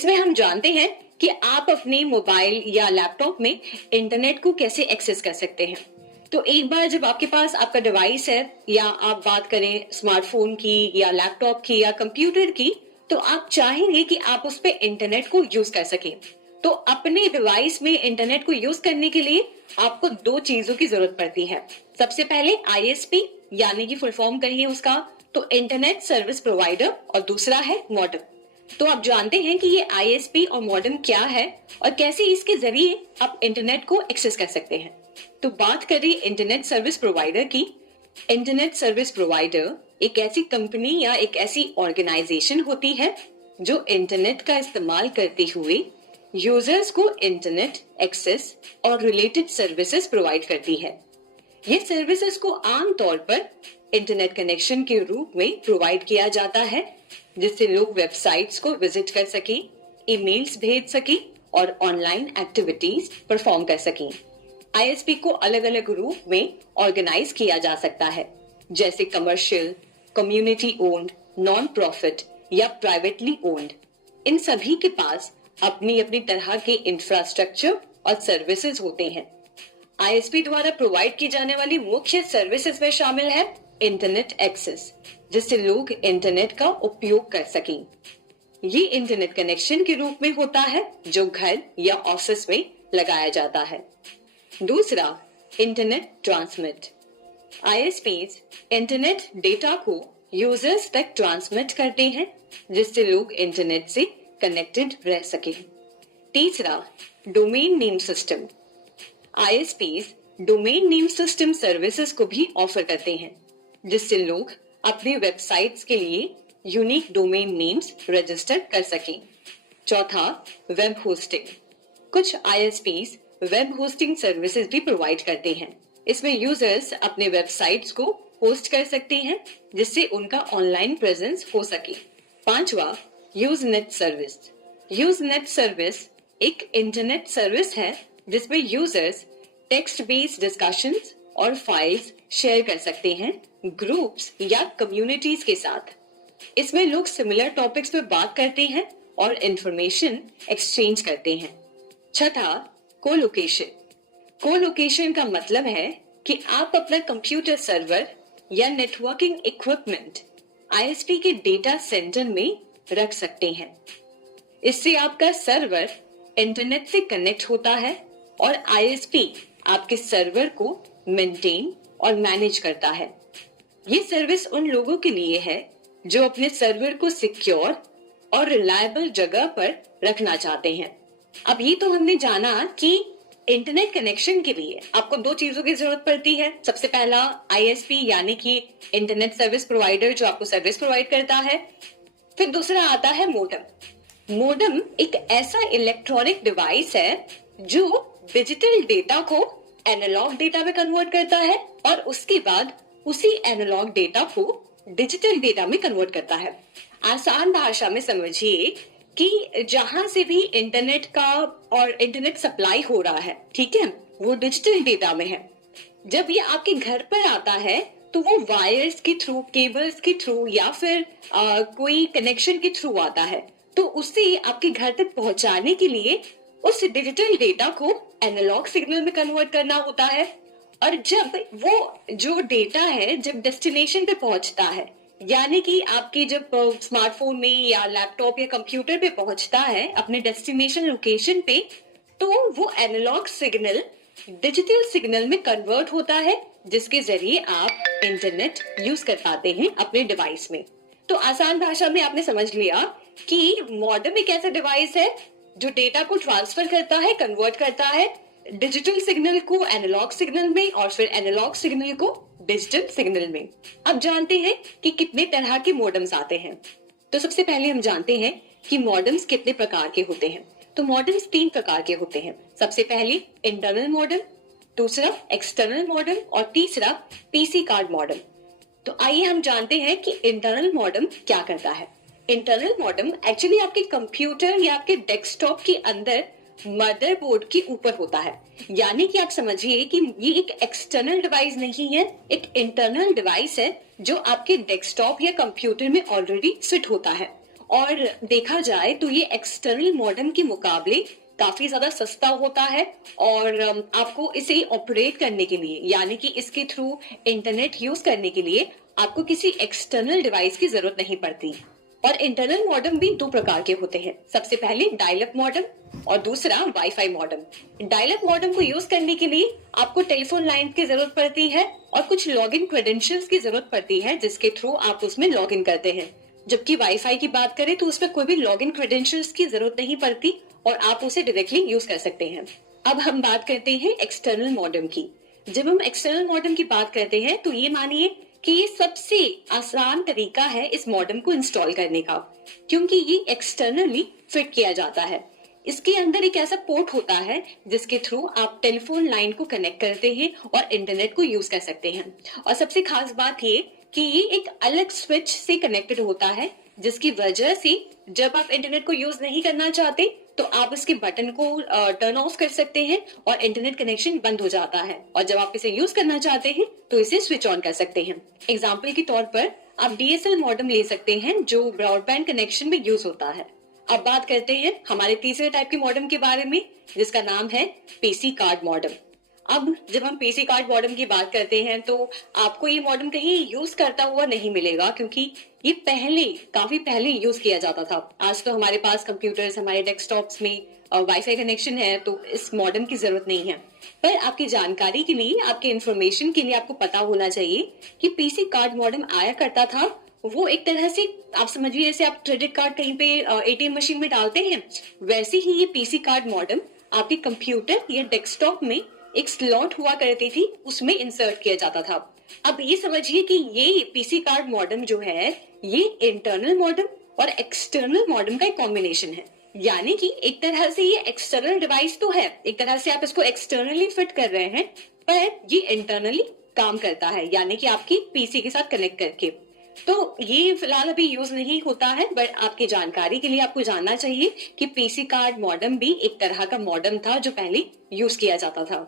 इसमें हम जानते हैं कि आप अपने मोबाइल या लैपटॉप में इंटरनेट को कैसे एक्सेस कर सकते हैं। तो एक बार जब आपके पास आपका डिवाइस है, या आप बात करें स्मार्टफोन की या लैपटॉप की या कंप्यूटर की, तो आप चाहेंगे कि आप उस पर इंटरनेट को यूज कर सकें। तो अपने डिवाइस में इंटरनेट को यूज करने के लिए आपको दो चीजों की जरूरत पड़ती है। सबसे पहले आईएसपी यानी कि फुल फॉर्म कहिए उसका, तो इंटरनेट सर्विस प्रोवाइडर, और दूसरा है मॉडेम। तो आप जानते हैं कि ये आईएसपी और मॉडेम क्या है और कैसे इसके जरिए आप इंटरनेट को एक्सेस कर सकते हैं। तो बात करें इंटरनेट सर्विस प्रोवाइडर की। इंटरनेट सर्विस प्रोवाइडर एक ऐसी कंपनी या एक ऐसी ऑर्गेनाइजेशन होती है जो इंटरनेट का इस्तेमाल करते हुए यूजर्स को इंटरनेट एक्सेस और रिलेटेड सर्विसेज प्रोवाइड करती है। ये सर्विसेज को आमतौर पर इंटरनेट कनेक्शन के रूप में प्रोवाइड किया जाता है, जिससे लोग वेबसाइट्स को विजिट कर सकें, ईमेल्स भेज सकें और ऑनलाइन एक्टिविटीज परफॉर्म कर सकें। आईएसपी को अलग अलग रूप में ऑर्गेनाइज किया जा सकता है, जैसे commercial, community owned, non profit या प्राइवेटली ओन्ड। इन सभी के पास अपनी अपनी तरह के इंफ्रास्ट्रक्चर और सर्विसेज होते हैं। आईएसपी द्वारा प्रोवाइड की जाने वाली मुख्य सर्विसेज में शामिल है इंटरनेट एक्सेस, जिससे लोग इंटरनेट का उपयोग कर सकें। ये इंटरनेट कनेक्शन के रूप में होता है जो घर या ऑफिस में लगाया जाता है। दूसरा, इंटरनेट ट्रांसमिट। आईएसपीज इंटरनेट डेटा को यूजर्स तक ट्रांसमिट करते हैं, जिससे लोग इंटरनेट से कनेक्टेड रह सकें। तीसरा, domain name system. ISPs domain name system services को भी ऑफर करते हैं, जिससे लोग अपने वेबसाइट्स के लिए यूनिक डोमेन नेम्स रजिस्टर कर सकें। चौथा, वेब होस्टिंग। कुछ आईएसपीज वेब होस्टिंग सर्विसेज भी प्रोवाइड करते हैं। इसमें यूजर्स अपने वेबसाइट्स को होस्ट कर सकते हैं, जिससे उनका ऑनलाइन प्रेजेंस हो सके। पांचवा, यूजनेट सर्विस। यूजनेट सर्विस एक इंटरनेट सर्विस है जिसमें यूजर्स टेक्स्ट बेस्ड डिस्कशंस और फाइल्स शेयर कर सकते हैं ग्रुप्स या कम्युनिटीज के साथ। इसमें लोग सिमिलर टॉपिक्स पर बात करते हैं और इंफॉर्मेशन एक्सचेंज करते हैं। छठा, कोलोकेशन। कोलोकेशन का मतलब है कि आप अपना कंप्यूटर सर्वर या नेटवर्किंग इक्विपमेंट आईएसपी के डेटा सेंटर में रख सकते हैं। इससे आपका सर्वर इंटरनेट से कनेक्ट होता है और आईएसपी आपके सर्वर को मेंटेन और मैनेज करता है। ये सर्विस उन लोगों के लिए है जो अपने सर्वर को सिक्योर और रिलायबल जगह पर रखना चाहते हैं। अब ये तो हमने जाना कि इंटरनेट कनेक्शन के लिए आपको दो चीजों की जरूरत पड़ती है। सबसे पहला आईएसपी यानी कि इंटरनेट सर्विस प्रोवाइडर जो आपको सर्विस प्रोवाइड करता है। फिर दूसरा आता है मोडेम। मोडेम एक ऐसा इलेक्ट्रॉनिक डिवाइस है जो डिजिटल डेटा को एनालॉग डेटा में कन्वर्ट करता है और उसके बाद उसी एनालॉग डेटा को डिजिटल डेटा में कन्वर्ट करता है। आसान भाषा में समझिए कि जहां से भी इंटरनेट का और इंटरनेट सप्लाई हो रहा है, ठीक है, वो डिजिटल डेटा में है। जब ये आपके घर पर आता है तो वो वायर्स के थ्रू, केबल्स के थ्रू या फिर कोई कनेक्शन के थ्रू आता है। तो उसे आपके घर तक पहुंचाने के लिए उस डिजिटल डेटा को एनालॉग सिग्नल में कन्वर्ट करना होता है। और जब वो जो डेटा है जब डेस्टिनेशन पे पहुंचता है, यानी कि आपके जब स्मार्टफोन में या लैपटॉप या कंप्यूटर पे पहुंचता है अपने डेस्टिनेशन लोकेशन पे, तो वो एनालॉग सिग्नल डिजिटल सिग्नल में कन्वर्ट होता है, जिसके जरिए आप इंटरनेट यूज कर पाते हैं अपने डिवाइस में। तो आसान भाषा में आपने समझ लिया कि मॉडेम एक ऐसा डिवाइस है जो डेटा को ट्रांसफर करता है, कन्वर्ट करता है डिजिटल सिग्नल को एनालॉग सिग्नल में और फिर एनालॉग सिग्नल को डिजिटल सिग्नल में। अब जानते हैं कि कितने तरह के मॉडेम्स आते हैं। तो सबसे पहले हम जानते हैं कि मॉडेम्स कितने प्रकार के होते हैं। तो मॉडेम्स 3 प्रकार के होते हैं। सबसे पहले इंटरनल मॉडेम, दूसरा एक्सटर्नल मॉडेम और तीसरा पीसी कार्ड मॉडेम। तो आइए हम जानते हैं कि इंटरनल मॉडेम क्या करता है। इंटरनल मॉडेम एक्चुअली आपके कंप्यूटर या आपके डेस्कटॉप के अंदर मदरबोर्ड के ऊपर होता है। यानी कि आप समझिए कि ये एक एक्सटर्नल डिवाइस नहीं है, एक इंटरनल डिवाइस है जो आपके डेस्कटॉप या कंप्यूटर में ऑलरेडी फिट होता है। और देखा जाए तो ये एक्सटर्नल मॉडेम के मुकाबले काफी ज्यादा सस्ता होता है और आपको इसे ऑपरेट करने के लिए यानी कि इसके थ्रू इंटरनेट यूज करने के लिए आपको किसी एक्सटर्नल डिवाइस की जरूरत नहीं पड़ती। और इंटरनल मॉडेम भी दो प्रकार के होते हैं, सबसे पहले डायल अप मॉडेम और दूसरा wifi modem. Dial up modem को यूज करने के लिए आपको टेलीफोन लाइन की जरूरत पड़ती है और कुछ लॉगिन क्रेडेंशियल्स की जरूरत पड़ती है जिसके थ्रू आप उसमें लॉग इन करते हैं। जबकि वाईफाई की बात करें तो उसमें कोई भी लॉगिन क्रेडेंशियल्स की जरूरत नहीं पड़ती और आप उसे डायरेक्टली यूज कर सकते हैं। अब हम बात करते हैं एक्सटर्नल मॉडेम की। जब हम एक्सटर्नल मॉडेम की बात करते हैं तो ये मानिए कि ये सबसे आसान तरीका है इस मॉडेम को इंस्टॉल करने का, क्योंकि ये एक्सटर्नली फिट किया जाता है। इसके अंदर एक ऐसा पोर्ट होता है जिसके थ्रू आप टेलीफोन लाइन को कनेक्ट करते हैं और इंटरनेट को यूज कर सकते हैं। और सबसे खास बात ये कि ये एक अलग स्विच से कनेक्टेड होता है जिसकी वजह से जब आप इंटरनेट को यूज नहीं करना चाहते तो आप इसके बटन को टर्न ऑफ कर सकते हैं और इंटरनेट कनेक्शन बंद हो जाता है, और जब आप इसे यूज करना चाहते हैं तो इसे स्विच ऑन कर सकते हैं। एग्जाम्पल के तौर पर आप डीएसएल मॉडेम ले सकते हैं जो ब्रॉडबैंड कनेक्शन में यूज होता है। अब बात करते हैं हमारे तीसरे टाइप के मॉडेम के बारे में जिसका नाम है पीसी कार्ड मॉडेम। अब जब हम पीसी कार्ड मॉडेम की बात करते हैं तो आपको ये मॉडेम कहीं यूज करता हुआ नहीं मिलेगा, क्योंकि ये काफी पहले यूज किया जाता था। आज तो हमारे पास कंप्यूटर्स, हमारे डेस्कटॉप्स में वाईफाई कनेक्शन है तो इस मॉडेम की जरूरत नहीं है। पर आपकी जानकारी के लिए, आपके इंफॉर्मेशन के लिए आपको पता होना चाहिए कि पीसी कार्ड मॉडेम आया करता था। वो एक तरह से आप समझिए जैसे आप क्रेडिट कार्ड कहीं पे एटीएम मशीन में डालते हैं, वैसे ही ये पीसी कार्ड मॉडेम आपके कंप्यूटर या डेस्कटॉप में एक स्लॉट हुआ करती थी, उसमें इंसर्ट किया जाता था। अब ये समझिए कि ये पीसी कार्ड मॉडेम जो है ये इंटरनल मॉडेम और एक्सटर्नल मॉडेम का एक कॉम्बिनेशन है। यानी कि एक तरह से ये एक्सटर्नल डिवाइस तो है, एक तरह से आप इसको एक्सटर्नली फिट कर रहे हैं, पर ये इंटरनली काम करता है यानी कि आपकी पीसी के साथ कनेक्ट करके। तो ये फिलहाल अभी यूज नहीं होता है, बट आपकी जानकारी के लिए आपको जानना चाहिए कि पीसी कार्ड मॉडेम भी एक तरह का मॉडेम था जो पहले यूज किया जाता था।